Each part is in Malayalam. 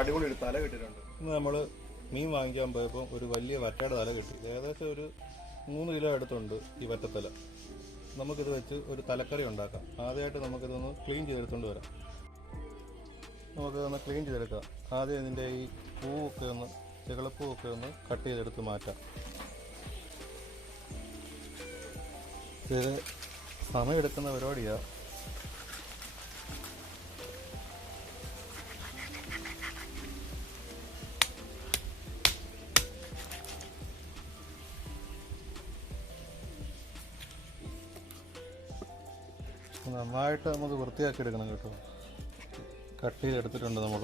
അടിപൊളി ഒരു തല കിട്ടിയിട്ടുണ്ട്. ഇന്ന് നമ്മൾ മീൻ വാങ്ങിക്കാൻ പോയപ്പോൾ ഒരു വലിയ വറ്റയുടെ തല കിട്ടി. ഏകദേശം ഒരു 3 കിലോ അടുത്തുണ്ട് ഈ വറ്റത്തല. നമുക്കിത് വെച്ച് ഒരു തലക്കറി ഉണ്ടാക്കാം. ആദ്യമായിട്ട് നമുക്കിതൊന്ന് ക്ലീൻ ചെയ്തെടുത്തുകൊണ്ട് വരാം. നമുക്കിതൊന്ന് ക്ലീൻ ചെയ്തെടുക്കാം. ആദ്യം ഇതിൻ്റെ ഈ പൂവൊക്കെ ഒന്ന് ചെകളപ്പൂവൊക്കെ ഒന്ന് കട്ട് ചെയ്തെടുത്ത് മാറ്റാം. ഇത് സമയമെടുക്കുന്ന പരിപാടിയാണ്. നന്നായിട്ട് നമുക്ക് വൃത്തിയാക്കി എടുക്കണം കേട്ടോ. കട്ട് ചെയ്തെടുത്തിട്ടുണ്ട് നമ്മൾ.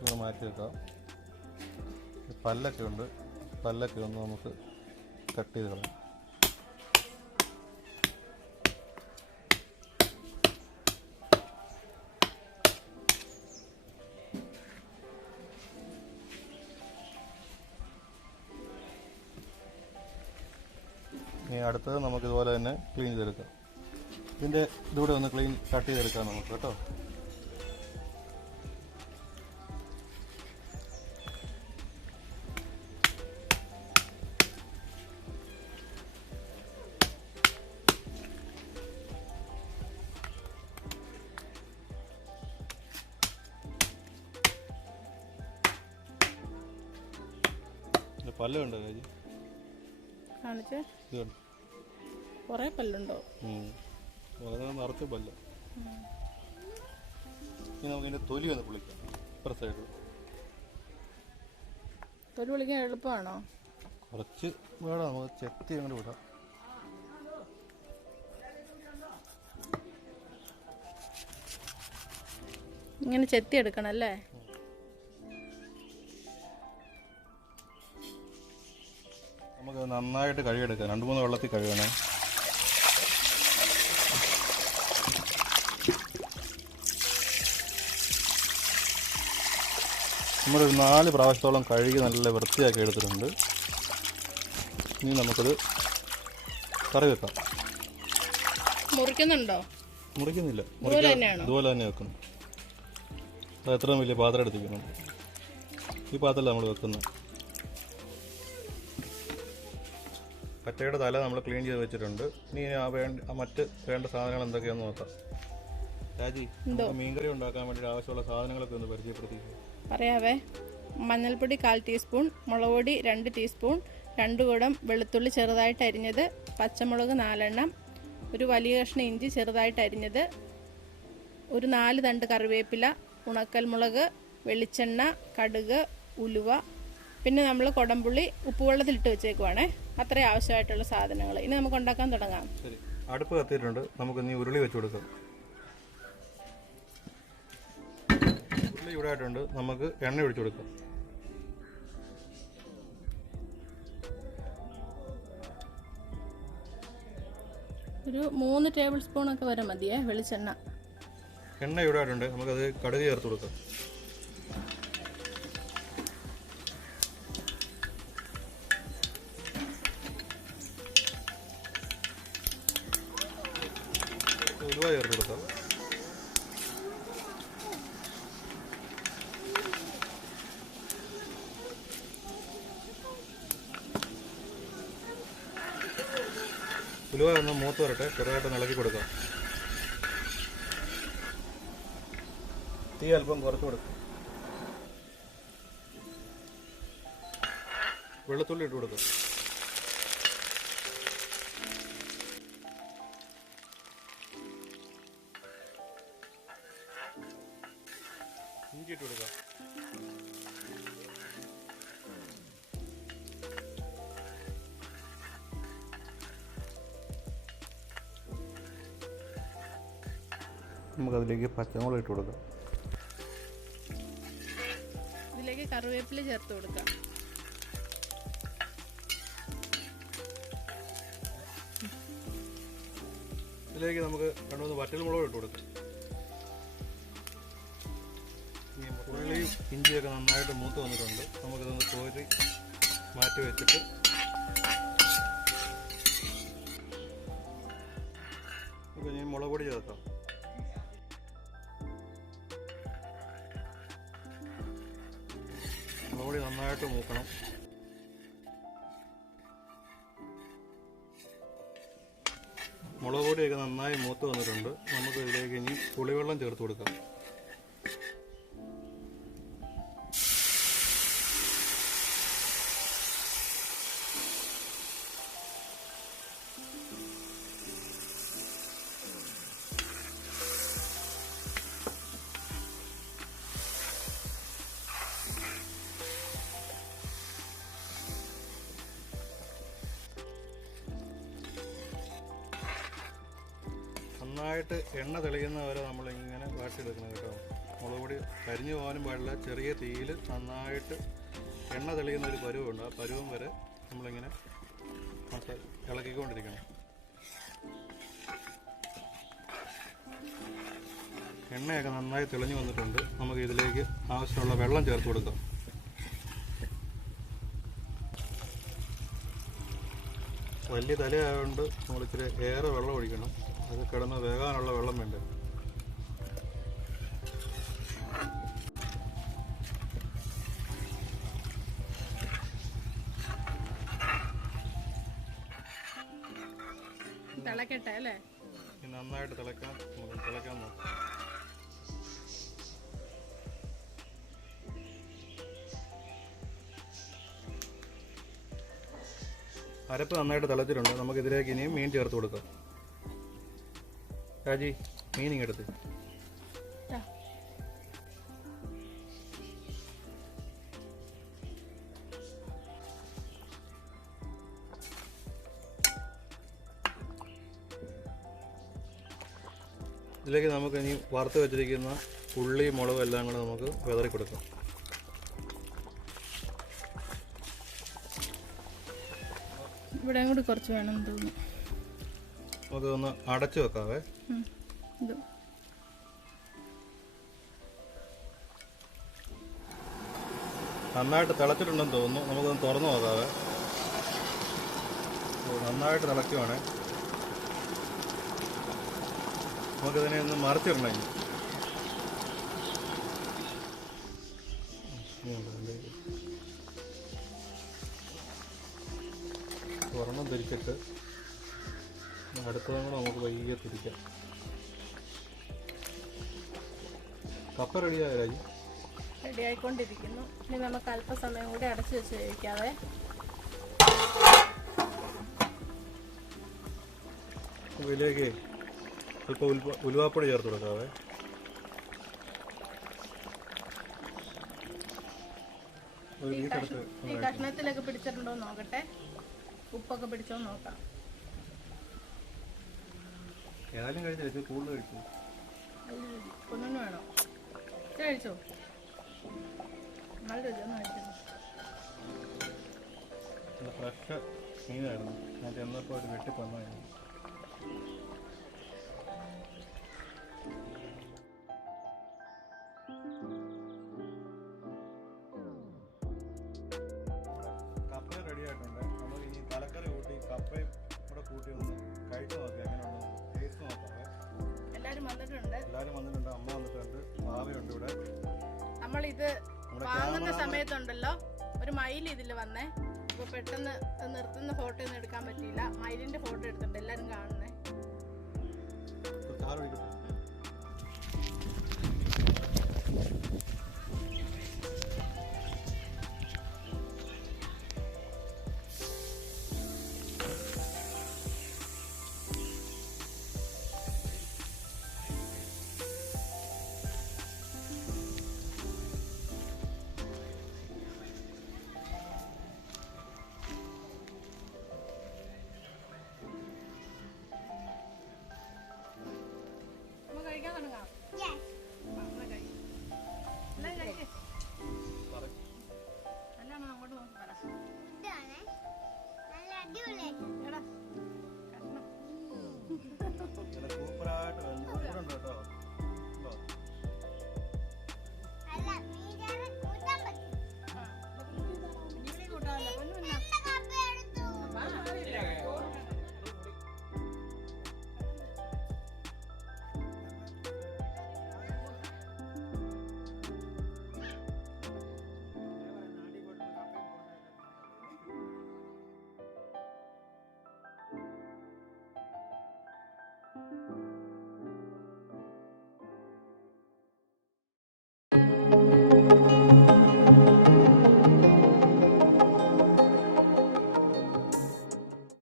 ഇത് മാറ്റി വെക്കാം. പല്ലൊക്കെ ഉണ്ട്. പല്ലൊക്കെ ഒന്ന് നമുക്ക് കട്ട് ചെയ്ത് കളയാം. ഇനി അടുത്തത് നമുക്ക് ഇതുപോലെ തന്നെ ക്ലീൻ ചെയ്തെടുക്കാം. ഇതിൻ്റെ ഇതുകൂടെ ഒന്ന് കട്ട് ചെയ്തെടുക്കാം നമുക്ക് കേട്ടോ. പല്ലുണ്ടോ കാര്യം കാണിച്ചേ? കുറേ പല്ലുണ്ടോ? നിറച്ച പല്ല്. ഇനി നമുക്ക് ഇതിൻ്റെ തൊലി ഒന്ന് പൊളിക്കാം. സൈഡ് തൊലി പൊളിക്കാൻ എളുപ്പമാണോ? കുറച്ച് വേണം. നമുക്ക് ചെത്തി അങ്ങോട്ട് വിടാം. ഇങ്ങനെ ചെത്തി എടുക്കണം അല്ലേ? നമുക്ക് നന്നായിട്ട് കഴുകിയെടുക്കാം. 2-3 വെള്ളത്തിൽ കഴുകണേ. നമ്മളൊരു 4 പ്രാവശ്യത്തോളം കഴുകി നല്ല വൃത്തിയാക്കി എടുത്തിട്ടുണ്ട്. ഇനി നമുക്കത് കറി വെക്കാം. മുറിക്കുന്നുണ്ടോ? മുറിക്കുന്നില്ല, ഇതുപോലെ തന്നെ വെക്കണം. അത് എത്രയും വലിയ പാത്രം എടുത്തിരിക്കണം. ഈ പാത്രമല്ല നമ്മൾ വെക്കുന്നത്. പറ്റയുടെ തല നമ്മൾ ക്ലീൻ ചെയ്ത് വെച്ചിട്ടുണ്ട്. ഇനി മറ്റ് വേണ്ട സാധനങ്ങൾ എന്തൊക്കെയാണെന്ന് നോക്കാം. രാജി, മീൻകറി ഉണ്ടാക്കാൻ വേണ്ടി ആവശ്യമുള്ള സാധനങ്ങളൊക്കെ ഒന്ന് പരിചയപ്പെടുത്തി പറയാവേ. മഞ്ഞൾപ്പൊടി 1/4 ടീസ്പൂൺ, മുളക് പൊടി 2 ടീസ്പൂൺ, 2 കുടം വെളുത്തുള്ളി ചെറുതായിട്ട് അരിഞ്ഞത്, പച്ചമുളക് 4 എണ്ണം, ഒരു വലിയ കഷ്ണം ഇഞ്ചി ചെറുതായിട്ട് അരിഞ്ഞത്, ഒരു 4 തണ്ട് കറിവേപ്പില, ഉണക്കൽമുളക്, വെളിച്ചെണ്ണ, കടുക്, ഉലുവ, പിന്നെ നമ്മൾ കുടംപുള്ളി ഉപ്പുവെള്ളത്തിലിട്ട് വെച്ചേക്കുവാണേ. അത്രയും ആവശ്യമായിട്ടുള്ള സാധനങ്ങൾ. ഇനി നമുക്ക് ഉണ്ടാക്കാൻ തുടങ്ങാം. ശരി, അടുപ്പ് കത്തിയിട്ടുണ്ട്. നമുക്ക് ഇനി ഉരുളി വെച്ച് കൊടുക്കാം. ഉരുളി ചൂടായിട്ടുണ്ട്. നമുക്ക് എണ്ണ ഒഴിച്ചു കൊടുക്കാം. ഒരു 3 ടേബിൾ സ്പൂൺ ഒക്കെ വരെ മതിയേ വെളിച്ചെണ്ണ. എണ്ണ ചൂടായിട്ടുണ്ട്. നമുക്കത് കടുക് ചേർത്ത് കൊടുക്കാം. ഉലുവ ചേർത്ത് കൊടുക്കാം. ഉലുവ ഒന്ന് മൂത്ത് വരട്ടെ. ചെറുതായിട്ട് ഇളക്കി കൊടുക്കാം. തീ അല്പം കുറച്ച് കൊടുക്കാം. വെളുത്തുള്ളി ഇട്ട് കൊടുക്കാം. ഇഞ്ചി ഇട്ട് കൊടുക്കാം. നമുക്കതിലേക്ക് പച്ചമുളക് ഇട്ട് കൊടുക്കാം. ഇതിലേക്ക് കറിവേപ്പില ചേർത്ത് കൊടുക്കാം. ഇതിലേക്ക് നമുക്ക് 2-3 വറ്റൽമുളക് ഇട്ട് കൊടുക്കാം. ഉള്ളിയും ഇഞ്ചിയൊക്കെ നന്നായിട്ട് മൂത്ത് വന്നിട്ടുണ്ട്. നമുക്കിതൊന്ന് കോരി മാറ്റി വെച്ചിട്ട് നമുക്ക് ഇനി മുളക് പൊടി ചേർക്കാം. മുളകുപൊടി നന്നായിട്ട് മൂക്കണം. മുളക് പൊടിയൊക്കെ നന്നായി മൂത്ത് വന്നിട്ടുണ്ട്. നമുക്ക് ഇതിലേക്ക് ഇനി പുളിവെള്ളം ചേർത്ത് കൊടുക്കാം. നന്നായിട്ട് എണ്ണ തെളിയുന്നവരെ നമ്മളിങ്ങനെ വാട്ടിയെടുക്കണം കേട്ടോ. മുളക് പൊടി കരിഞ്ഞു പോകാനും പാടില്ല. ചെറിയ തീയിൽ നന്നായിട്ട് എണ്ണ തെളിയുന്ന ഒരു പരുവമുണ്ട്. ആ പരുവം വരെ നമ്മളിങ്ങനെ ഇളക്കിക്കൊണ്ടിരിക്കണം. എണ്ണയൊക്കെ നന്നായി തെളിഞ്ഞു വന്നിട്ടുണ്ട്. നമുക്ക് ഇതിലേക്ക് ആവശ്യമുള്ള വെള്ളം ചേർത്ത് കൊടുക്കാം. വലിയ തലയായതുകൊണ്ട് നമ്മളിച്ചിരി ഏറെ വെള്ളം ഒഴിക്കണം. അത് കിടന്ന് വേകാനുള്ള വെള്ളം വേണ്ടേ. തിളക്കട്ടെ അല്ലേ? നന്നായിട്ട് തിളക്കാൻ നോക്കാം. അരപ്പ് നന്നായിട്ട് തിളച്ചിട്ടുണ്ട്. നമുക്ക് ഇതിലേക്ക് ഇനിയും മീൻ ചേർത്ത് കൊടുക്കാം. രാജി, മീൻ ഇങ്ങെടുത്ത്. ഇതിലേക്ക് നമുക്ക് ഇനി വറുത്ത് വെച്ചിരിക്കുന്ന ഉള്ളി മുളകും എല്ലാം കൂടെ നമുക്ക് വിതറി കൊടുക്കാം. ഇവിടെ കൂടി കുറച്ച് വേണം തോന്നുന്നു. നമുക്ക് ഒന്ന് അടച്ചു വെക്കാവേ. നന്നായിട്ട് തിളച്ചിട്ടുണ്ടെന്ന് തോന്നുന്നു. നമുക്കൊന്ന് തുറന്നു നോക്കാവേ. നന്നായിട്ട് തിളയ്ക്കുവാണേ. നമുക്കിതിനെ ഒന്ന് മറിച്ചിടണം. ഒരെണ്ണം തിരിച്ചിട്ട് അടുത്തതും കൂടെ നമുക്ക് വൈകിയ തിരിക്കാം. കപ്പ റെഡിയായ രാജി? റെഡി ആയിക്കൊണ്ടിരിക്കുന്നു. ഇനി നമുക്ക് അല്പസമയം കൂടി അടച്ചു വെച്ച് കഴിക്കാവേ. ഇതിലേക്ക് അല്പം ഉലുവാപ്പൊടി ചേർത്ത് കൊടുക്കാവേ. ഈ കഷ്ണത്തിലൊക്കെ പിടിച്ചിട്ടുണ്ടോ നോക്കട്ടെ. ഉപ്പൊക്കെ പിടിച്ചോ നോക്കാം. ഏതായാലും കഴിച്ചു, കൂടുതൽ കഴിച്ചു. ഒന്നും വേണോ? കഴിച്ചോ? നല്ല രുചിയൊന്നും കഴിക്കുന്നു. ഫ്രഷ് മീനായിരുന്നു. ഞാൻ ചെന്നപ്പോൾ ഒരു വെട്ടിപ്പന്നായിരുന്നു. കപ്പ റെഡി ആയിട്ടുണ്ട്. നമുക്ക് ഇനി തലക്കറി കൂട്ടി കപ്പയും കൂടെ കൂട്ടി ഒന്ന് കഴിച്ചു നോക്കാം. എങ്ങനെയുണ്ട് ടേസ്റ്റ് നോക്കാം. എല്ലാവരും വന്നിട്ടുണ്ട്. അമ്മ വന്നിട്ടുണ്ട്, ഭാവിയുണ്ട് ഇവിടെ. നമ്മളിത് വാങ്ങുന്ന സമയത്തുണ്ടല്ലോ ഒരു മയിൽ ഇതിൽ വന്നേ. അപ്പോൾ പെട്ടെന്ന് നിർത്തുന്ന ഫോട്ടോ ഒന്നും എടുക്കാൻ പറ്റിയില്ല. മയിലിന്റെ ഫോട്ടോ എടുത്തിട്ടുണ്ട്. എല്ലാവരും കാണുന്നേ.